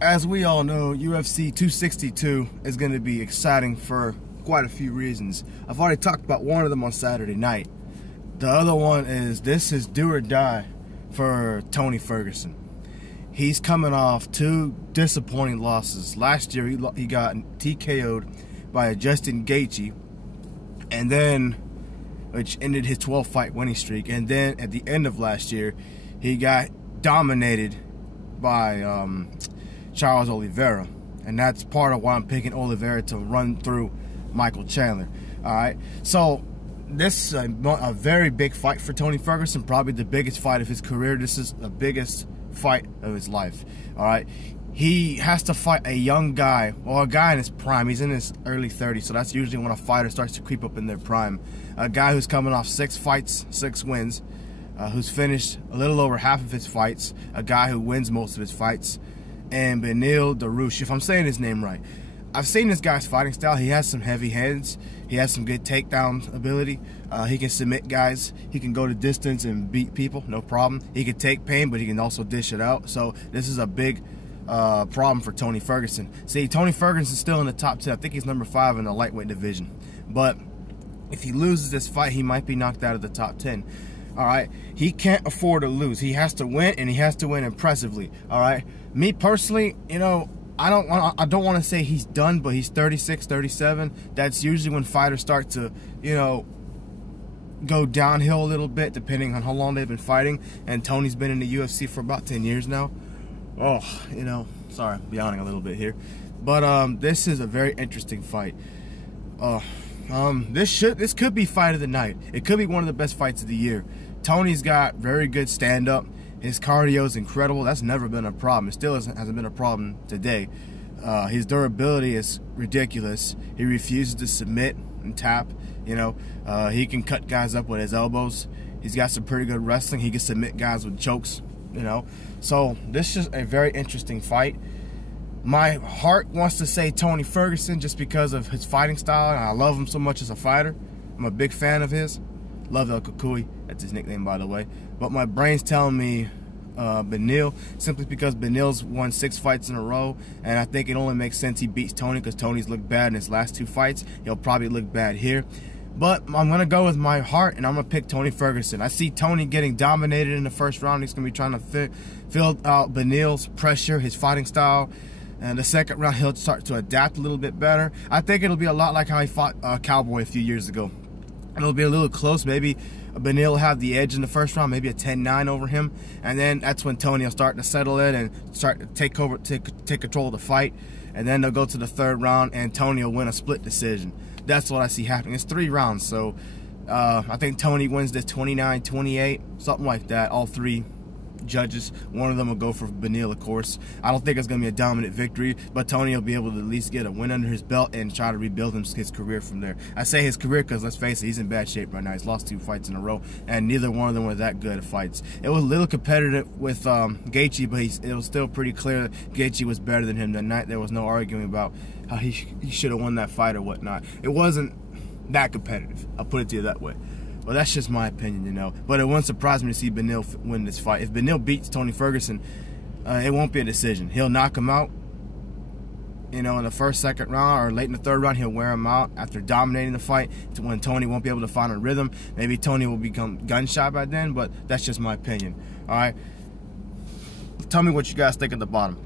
as we all know, UFC 262 is going to be exciting for quite a few reasons. I've already talked about one of them on Saturday night. The other one is this is do or die for Tony Ferguson. He's coming off two disappointing losses. Last year he got TKO'd by Justin Gaethje, and then which ended his 12-fight winning streak. And then at the end of last year, he got dominated by Charles Oliveira, and that's part of why I'm picking Oliveira to run through Michael Chandler. All right, so this is a very big fight for Tony Ferguson, probably the biggest fight of his career. This is the biggest fight of his life. All right, he has to fight a young guy, or a guy in his prime. He's in his early 30s, so that's usually when a fighter starts to creep up in their prime. A guy who's coming off 6 fights, 6 wins, who's finished a little over half of his fights, a guy who wins most of his fights, and Beneil Dariush, if I'm saying his name right. I've seen this guy's fighting style. He has some heavy hands. He has some good takedown ability. He can submit guys. He can go the distance and beat people, no problem. He can take pain, but he can also dish it out. So this is a big problem for Tony Ferguson. See, Tony Ferguson's still in the top 10. I think he's number 5 in the lightweight division. But if he loses this fight, he might be knocked out of the top 10. All right, he can't afford to lose. He has to win, and he has to win impressively. All right, me personally, you know, I don't want to say he's done, but he's 36, 37. That's usually when fighters start to, you know, go downhill a little bit, depending on how long they've been fighting. And Tony's been in the UFC for about 10 years now. Oh, you know, sorry, I'm yawning a little bit here, but this is a very interesting fight. This could be fight of the night. It could be one of the best fights of the year. Tony's got very good stand-up. His cardio is incredible. That's never been a problem. It still hasn't been a problem today. His durability is ridiculous. He refuses to submit and tap. You know, he can cut guys up with his elbows. He's got some pretty good wrestling. He can submit guys with chokes. You know, so this is a very interesting fight. My heart wants to say Tony Ferguson just because of his fighting style, and I love him so much as a fighter. I'm a big fan of his. Love El Cucuy. That's his nickname, by the way. But my brain's telling me Beneil, simply because Beneil's won 6 fights in a row, and I think it only makes sense he beats Tony because Tony's looked bad in his last 2 fights. He'll probably look bad here. But I'm going to go with my heart, and I'm going to pick Tony Ferguson. I see Tony getting dominated in the first round. He's going to be trying to fill out Beneil's pressure, his fighting style. And the second round, he'll start to adapt a little bit better. I think it'll be a lot like how he fought Cowboy a few years ago. It'll be a little close. Maybe Beneil will have the edge in the first round, maybe a 10-9 over him. And then that's when Tony will start to settle in and start to take control of the fight. And then they'll go to the 3rd round, and Tony will win a split decision. That's what I see happening. It's 3 rounds, so I think Tony wins this 29-28, something like that. All 3 judges. One of them will go for Beneil, of course. I don't think it's going to be a dominant victory, but Tony will be able to at least get a win under his belt and try to rebuild his career from there. I say his career because, let's face it, he's in bad shape right now. He's lost 2 fights in a row, and neither one of them were that good at fights. It was a little competitive with Gaethje, but it was still pretty clear that Gaethje was better than him that night. There was no arguing about how he should have won that fight or whatnot. It wasn't that competitive. I'll put it to you that way. Well, that's just my opinion, you know. But it wouldn't surprise me to see Beneil win this fight. If Beneil beats Tony Ferguson, it won't be a decision. He'll knock him out, you know, in the 1st, 2nd round, or late in the 3rd round. He'll wear him out after dominating the fight to when Tony won't be able to find a rhythm. Maybe Tony will become gun-shy by then, but that's just my opinion. All right? Tell me what you guys think at the bottom.